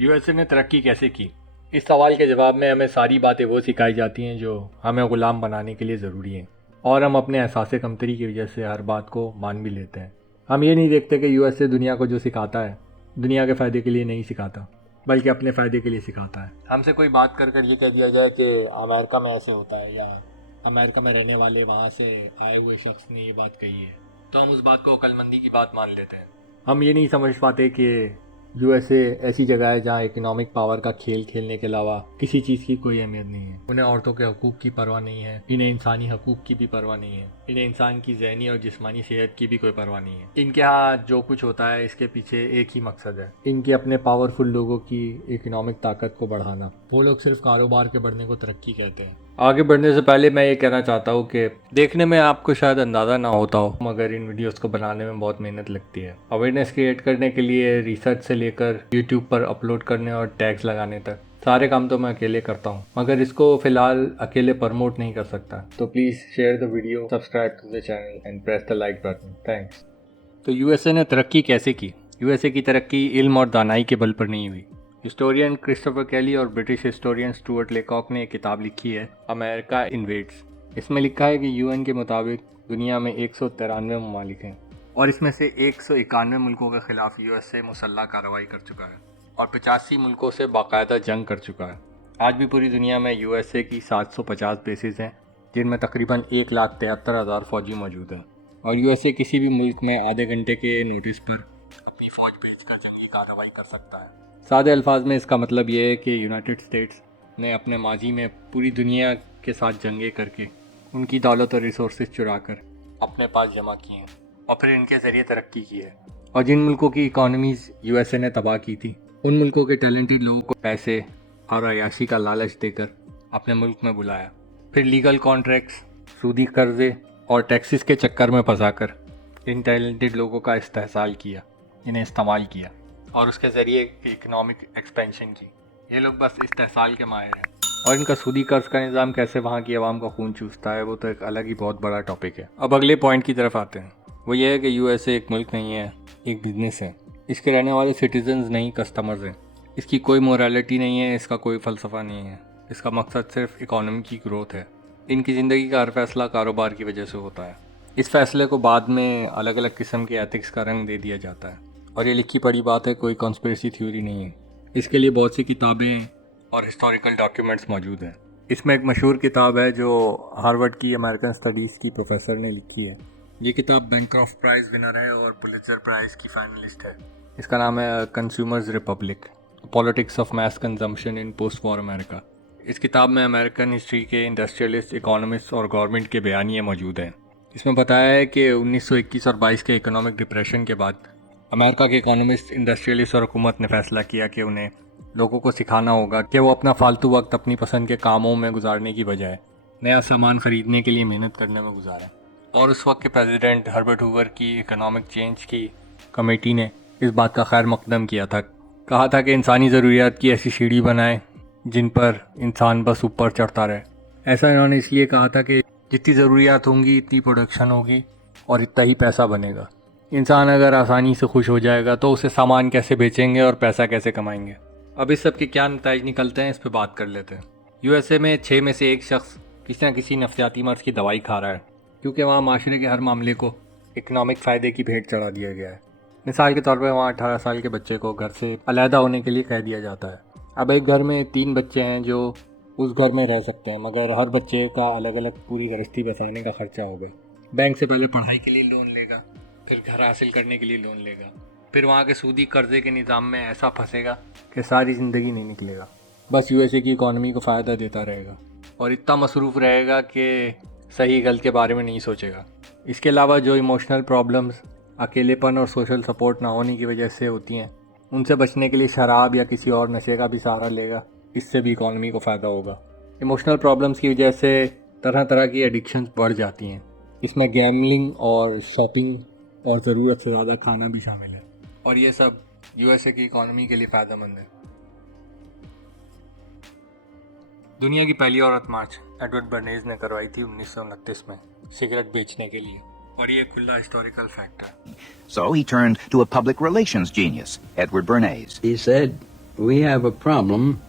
USA ने तरक्की कैसे की? इस सवाल के जवाब में हमें सारी बातें वो सिखाई जाती हैं जो हमें ग़ुलाम बनाने के लिए ज़रूरी हैं, और हम अपने एहसास कमतरी की वजह से हर बात को मान भी लेते हैं। हम ये नहीं देखते कि यूएसए दुनिया को जो सिखाता है दुनिया के फ़ायदे के लिए नहीं सिखाता, बल्कि अपने फ़ायदे के लिए सिखाता है। हमसे कोई बात कर कर ये कह दिया जाए कि अमेरिका में ऐसे होता है, या अमेरिका में रहने वाले वहाँ से आए हुए शख्स ने ये बात कही है, तो हम उस बात को अक्लमंदी की बात मान लेते हैं। हम ये नहीं समझ पाते कि यूएसए ऐसी जगह है जहाँ इकोनॉमिक पावर का खेल खेलने के अलावा किसी चीज़ की कोई अहमियत नहीं है। उन्हें औरतों के हकूक़ की परवाह नहीं है, इन्हें इंसानी हकूक़ की भी परवाह नहीं है, इन्हें इंसान की ज़हनी और जिस्मानी सेहत की भी कोई परवाह नहीं है। इनके यहाँ जो कुछ होता है इसके पीछे एक ही मकसद है, इनके अपने पावरफुल लोगों की इकोनॉमिक ताकत को बढ़ाना। वो लोग सिर्फ कारोबार के बढ़ने को तरक्की कहते हैं। आगे बढ़ने से पहले मैं ये कहना चाहता हूँ कि देखने में आपको शायद अंदाज़ा ना होता हो, मगर इन वीडियोस को बनाने में बहुत मेहनत लगती है। अवेयरनेस क्रिएट करने के लिए रिसर्च से लेकर यूट्यूब पर अपलोड करने और टैग्स लगाने तक सारे काम तो मैं अकेले करता हूँ, मगर इसको फ़िलहाल अकेले प्रमोट नहीं कर सकता। तो please share the video, subscribe to the channel and press the like button. Thanks. तो यूएसए ने तरक्की कैसे की? यूएसए की तरक्की इल्म और दानाई के बल पर नहीं हुई। हिस्टोरियन क्रिस्टोफर कैली और ब्रिटिश हिस्टोरियन स्टुअर्ट लेकॉक ने एक किताब लिखी है, अमेरिका इन्वेड्स। इसमें लिखा है कि यूएन के मुताबिक दुनिया में 193 ममालिक हैं, और इसमें से 191 मुल्कों के खिलाफ यूएसए मुसल्ह कार्रवाई कर चुका है और 85 मुल्कों से बाकायदा जंग कर चुका है। आज भी पूरी दुनिया में यूएसए की 750 बेसिस हैं, जिनमें तकरीबन 1,73,000 फ़ौजी मौजूद हैं, और यूएसए किसी भी मुल्क में आधे घंटे के नोटिस पर अपनी फ़ौज भेजकर जंगी कार्रवाई कर सकता है। सादे अल्फाज में इसका मतलब ये है कि यूनाइटेड स्टेट्स ने अपने माजी में पूरी दुनिया के साथ जंगें करके उनकी दौलत और रिसोर्सेज चुरा कर अपने पास जमा किए हैं और फिर इनके ज़रिए तरक्की की है। और जिन मुल्कों की इकॉनमीज़ यूएसए ने तबाह की थी, उन मुल्कों के टैलेंटेड लोगों को पैसे और अयाशी का लालच देकर अपने मुल्क में बुलाया, फिर लीगल कॉन्ट्रैक्ट्स, सूदी कर्जे और टैक्सेस के चक्कर में फंसाकर इन टैलेंटेड लोगों का इस्तेहसाल किया, इन्हें इस्तेमाल किया और उसके ज़रिए इकनॉमिक एक्सपेंशन की। ये लोग बस इस्तेहसाल के माहिर हैं, और इनका सूदी कर्ज का निज़ाम कैसे वहाँ की आवाम का खून चूसता है वो तो एक अलग ही बहुत बड़ा टॉपिक है। अब अगले पॉइंट की तरफ आते हैं। वो ये है कि यूएसए एक मुल्क नहीं है, एक बिज़नेस है। इसके रहने वाले सिटीजन्स नहीं, कस्टमर्स हैं। इसकी कोई मोरालिटी नहीं है, इसका कोई फ़लसफ़ा नहीं है, इसका मकसद सिर्फ इकॉनमी की ग्रोथ है। इनकी ज़िंदगी का हर फैसला कारोबार की वजह से होता है। इस फैसले को बाद में अलग अलग किस्म के एथिक्स का रंग दे दिया जाता है, और ये लिखी पढ़ी बात है, कोई कॉन्स्पिरेसी थ्योरी नहीं है। इसके लिए बहुत सी किताबें और हिस्टोरिकल डॉक्यूमेंट्स मौजूद हैं। इसमें एक मशहूर किताब है जो हार्वर्ड की अमेरिकन स्टडीज़ की प्रोफेसर ने लिखी है। ये किताब बैंक्रॉफ्ट प्राइज़ विनर है और पुलित्ज़र प्राइज़ की फाइनलिस्ट है। इसका नाम है consumers Republic, politics of mass consumption in post war America. इस किताब में अमेरिकन हिस्ट्री के इंडस्ट्रियलिस्ट, इकोनॉमिस्ट और गवर्नमेंट के बयानिए मौजूद हैं। इसमें बताया है कि 1921 और 22 के इकोनॉमिक डिप्रेशन के बाद अमेरिका के इकोनॉमिस्ट, इंडस्ट्रियलिस्ट और हुकूमत ने फैसला किया कि उन्हें लोगों को सिखाना होगा कि वो अपना फालतू वक्त अपनी पसंद के कामों में गुजारने की बजाय नया सामान ख़रीदने के लिए मेहनत करने में गुजारें। और उस वक्त के प्रेसिडेंट हर्बर्ट हूवर की इकोनॉमिक चेंज की कमेटी ने इस बात का खैर मकदम किया था। कहा था कि इंसानी ज़रूरियात की ऐसी सीढ़ी बनाएं जिन पर इंसान बस ऊपर चढ़ता रहे। ऐसा इन्होंने इसलिए कहा था कि जितनी ज़रूरियात होंगी इतनी प्रोडक्शन होगी और इतना ही पैसा बनेगा। इंसान अगर आसानी से खुश हो जाएगा तो उसे सामान कैसे बेचेंगे और पैसा कैसे कमाएंगे। अब इस सब के क्या नतीजे निकलते हैं, इस पर बात कर लेते हैं। यूएसए में 6 में से 1 शख्स किसी न किसी नफसियाती मर्ज़ की दवाई खा रहा है, क्योंकि वहाँ माशरे के हर मामले को इकनॉमिक फ़ायदे की भेंट चढ़ा दिया गया है। मिसाल के तौर पर वहाँ 18 साल के बच्चे को घर से अलहदा होने के लिए कह दिया जाता है। अब एक घर में 3 बच्चे हैं जो उस घर में रह सकते हैं, मगर हर बच्चे का अलग अलग पूरी गृहस्थी बसाने का खर्चा होगा। बैंक से पहले पढ़ाई के लिए लोन लेगा, फिर घर हासिल करने के लिए लोन लेगा, फिर वहाँ के सूदी कर्जे के निज़ाम में ऐसा फंसेगा कि सारी ज़िंदगी नहीं निकलेगा। बस यूएसए की इकॉनमी को फ़ायदा देता रहेगा और इतना मसरूफ़ रहेगा कि सही गलत के बारे में नहीं सोचेगा। इसके अलावा जो इमोशनल प्रॉब्लम्स, अकेलेपन और सोशल सपोर्ट ना होने की वजह से होती हैं, उनसे बचने के लिए शराब या किसी और नशे का भी सहारा लेगा। इससे भी इकॉनमी को फ़ायदा होगा। इमोशनल प्रॉब्लम्स की वजह से तरह तरह की एडिक्शंस बढ़ जाती हैं। इसमें गैम्बलिंग और शॉपिंग और ज़रूरत से ज़्यादा खाना भी शामिल है, और ये सब यूएसए की इकॉनमी के लिए फ़ायदेमंद है। दुनिया की पहली औरत मार्च एडवर्ड बर्नेज़ ने करवाई थी 1929 में, सिगरेट बेचने के लिए, और ये खुला हिस्टोरिकल फैक्ट है। So he turned to a public relations genius, Edward Bernays. He said, we have a problem.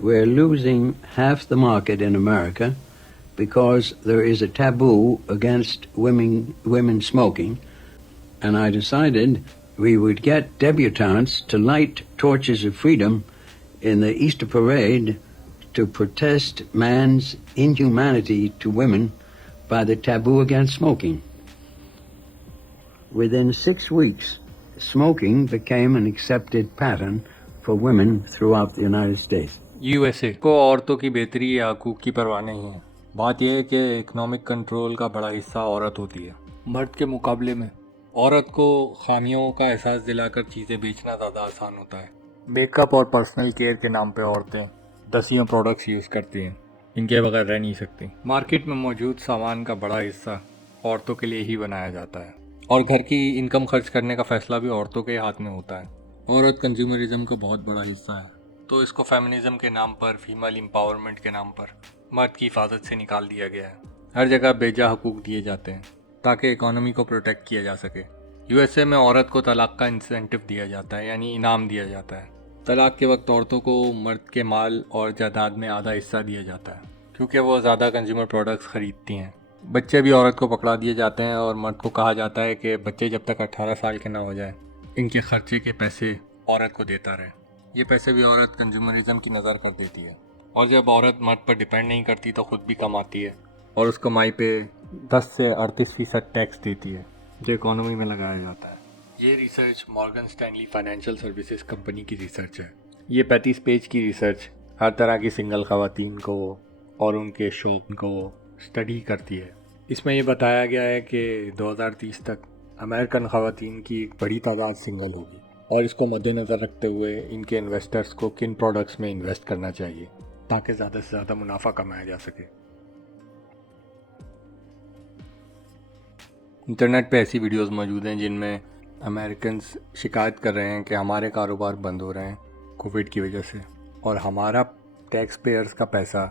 We're losing half the market in America because there is a taboo against women smoking. And I decided we would get debutantes to light torches of freedom in the Easter parade to protest man's inhumanity to women by the taboo against smoking. Within 6 weeks, smoking became an accepted pattern for women throughout the United States. USA को औरतों की बेहतरी या हकूक़ की परवाह नहीं है। बात यह है कि इकोनॉमिक कंट्रोल का बड़ा हिस्सा औरत होती है। मर्द के मुकाबले में औरत को खामियों का एहसास दिलाकर चीज़ें बेचना ज़्यादा आसान होता है। मेकअप और पर्सनल केयर के नाम पे औरतें दसियों प्रोडक्ट्स यूज़ करती हैं, इनके बगैर रह नहीं सकती। मार्केट में मौजूद सामान का बड़ा हिस्सा औरतों के लिए ही बनाया जाता है और घर की इनकम खर्च करने का फ़ैसला भी औरतों के हाथ में होता है। औरत कंज्यूमरिज्म का बहुत बड़ा हिस्सा है, तो इसको फेमिनिज्म के नाम पर, फीमेल एम्पावरमेंट के नाम पर मर्द की हिफाजत से निकाल दिया गया है। हर जगह बेजा हकूक़ दिए जाते हैं ताकि इकोनॉमी को प्रोटेक्ट किया जा सके। यूएसए में औरत को तलाक का इंसेंटिव दिया जाता है, यानी इनाम दिया जाता है। तलाक के वक्त औरतों को मर्द के माल और जायदाद में आधा हिस्सा दिया जाता है क्योंकि वो ज़्यादा कंज्यूमर प्रोडक्ट्स ख़रीदती हैं। बच्चे भी औरत को पकड़ा दिए जाते हैं और मर्द को कहा जाता है कि बच्चे जब तक 18 साल के ना हो जाए इनके खर्चे के पैसे औरत को देता रहे। ये पैसे भी औरत कंज्यूमरिज्म की नज़र कर देती है और जब औरत मर्द पर डिपेंड नहीं करती तो ख़ुद भी कमाती है और उस कमाई पे 10 से 38% टैक्स देती है जो इकोनॉमी में लगाया जाता है। ये research Morgan Stanley financial services company की रिसर्च है। ये 35 पेज की रिसर्च हर तरह की सिंगल ख़वातीन को और उनके शौक को स्टडी करती है। इसमें ये बताया गया है कि 2030 तक अमेरिकन ख़वातीन की एक बड़ी तादाद सिंगल होगी और इसको मद्देनज़र रखते हुए इनके इन्वेस्टर्स को किन प्रोडक्ट्स में इन्वेस्ट करना चाहिए ताकि ज़्यादा से ज़्यादा मुनाफा कमाया जा सके। इंटरनेट पे ऐसी वीडियोस मौजूद हैं जिनमें अमेरिकन्स शिकायत कर रहे हैं कि हमारे कारोबार बंद हो रहे हैं कोविड की वजह से और हमारा टैक्स पेयर्स का पैसा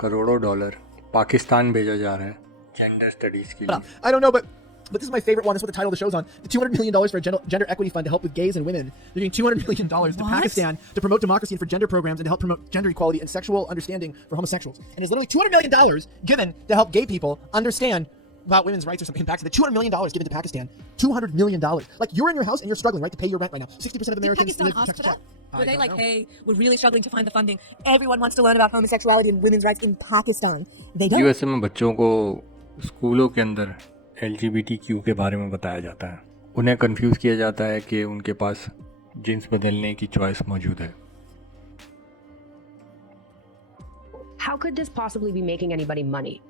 करोड़ों डॉलर पाकिस्तान भेजा जा रहा है जेंडर स्टडीज़ के लिए। I don't know, but this is my favorite one. This is what the title of the show's on. The $200 million for a gender equity fund to help with gays and women. They're giving $200 million to Pakistan to promote democracy and for gender programs and to help promote gender equality and sexual understanding for homosexuals. And there's literally $200 million given to help gay people understand about women's rights or something in Pakistan. The $200 million given to Pakistan. $200 million. Like, you're in your house and you're struggling, right, to pay your rent right now. 60% of Americans Pakistan live in ask for Pakistan. that? Were they like, hey, we're really struggling to find the funding. Everyone wants to learn about homosexuality and women's rights in Pakistan. They don't. USA में बच्चों को स्कूलों के अंदर LGBTQ के बारे में बताया जाता है। उन्हें कंफ्यूज किया जाता है कि उनके पास जिन्स बदलने की चॉइस मौजूद है। How could this possibly be making anybody money?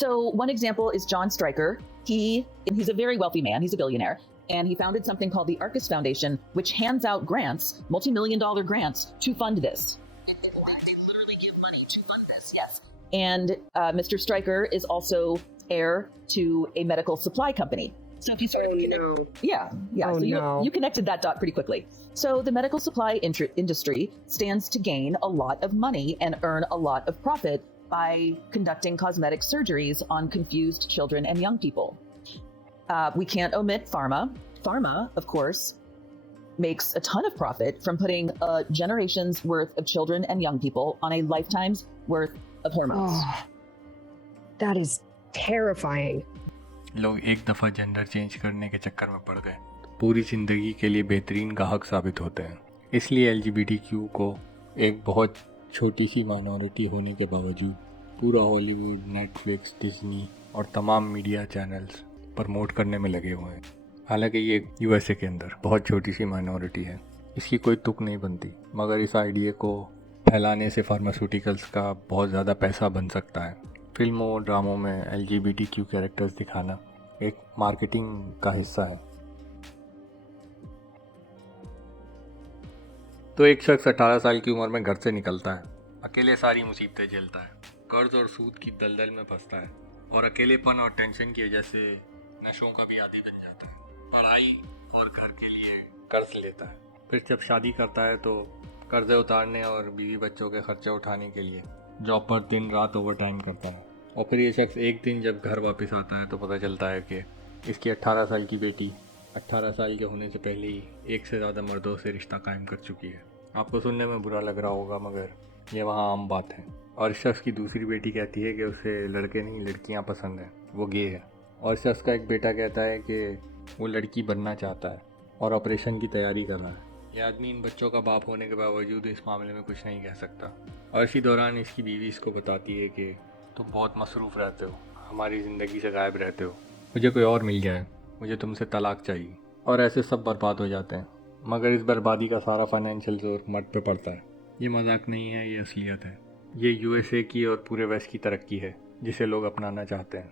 So one example is John Stryker. He's a very wealthy man. He's a billionaire. And he founded something called the Arcus Foundation, which hands out grants, multi-million-dollar grants, to fund this. And they literally give money to fund this, yes. And Mr. Stryker is also heir to a medical supply company. So if you sort of you connected that dot pretty quickly. So the medical supply industry stands to gain a lot of money and earn a lot of profit by conducting cosmetic surgeries on confused children and young people. We can't omit pharma. Pharma, of course, makes a ton of profit from putting a generation's worth of children and young people on a lifetime's worth of hormones. That is terrifying. लोग एक दफ़ा gender change करने के चक्कर में पड़ गए तो पूरी ज़िंदगी के लिए बेहतरीन गाहक साबित होते हैं। इसलिए LGBTQ को एक बहुत छोटी सी माइनॉरिटी होने के बावजूद पूरा हॉलीवुड, नेटफ्लिक्स, डिज्नी और तमाम मीडिया चैनल्स प्रमोट करने में लगे हुए हैं। हालांकि ये यूएसए के अंदर बहुत छोटी सी माइनॉरिटी है, इसकी कोई तुक नहीं बनती, मगर इस आइडिया को फैलाने से फार्मास्यूटिकल्स का बहुत ज़्यादा पैसा बन सकता है। फिल्मों और ड्रामों में LGBTQ कैरेक्टर्स दिखाना एक मार्केटिंग का हिस्सा है। तो एक शख्स 18 साल की उम्र में घर से निकलता है, अकेले सारी मुसीबतें झेलता है, कर्ज और सूद की दलदल में फंसता है और अकेलेपन और टेंशन की वजह से नशों का भी आदी बन जाता है। पढ़ाई और घर के लिए कर्ज लेता है, फिर जब शादी करता है तो कर्जे उतारने और बीवी बच्चों के खर्चे उठाने के लिए जॉब पर दिन रात ओवर टाइम करता है। और फिर ये शख्स एक दिन जब घर वापस आता है तो पता चलता है कि इसकी 18 साल की बेटी 18 साल के होने से पहले ही एक से ज़्यादा मर्दों से रिश्ता कायम कर चुकी है। आपको सुनने में बुरा लग रहा होगा मगर ये वहाँ आम बात है। और इस शख्स की दूसरी बेटी कहती है कि उसे लड़के नहीं लड़कियाँ पसंद हैं, वो गे है। और इस शख्स का एक बेटा कहता है कि वो लड़की बनना चाहता है और ऑपरेशन की तैयारी कर रहा है। यह आदमी इन बच्चों का बाप होने के बावजूद इस मामले में कुछ नहीं कह सकता। और इसी दौरान इसकी बीवी इसको बताती है कि तुम बहुत मसरूफ़ रहते हो, हमारी ज़िंदगी से गायब रहते हो, मुझे कोई और मिल गया है, मुझे तुमसे तलाक चाहिए। और ऐसे सब बर्बाद हो जाते हैं। मगर इस बर्बादी का सारा फाइनेंशियल जोर मर्द पे पड़ता है। ये मजाक नहीं है, ये असलियत है। ये यूएसए की और पूरे वेस्ट की तरक्की है जिसे लोग अपनाना चाहते हैं।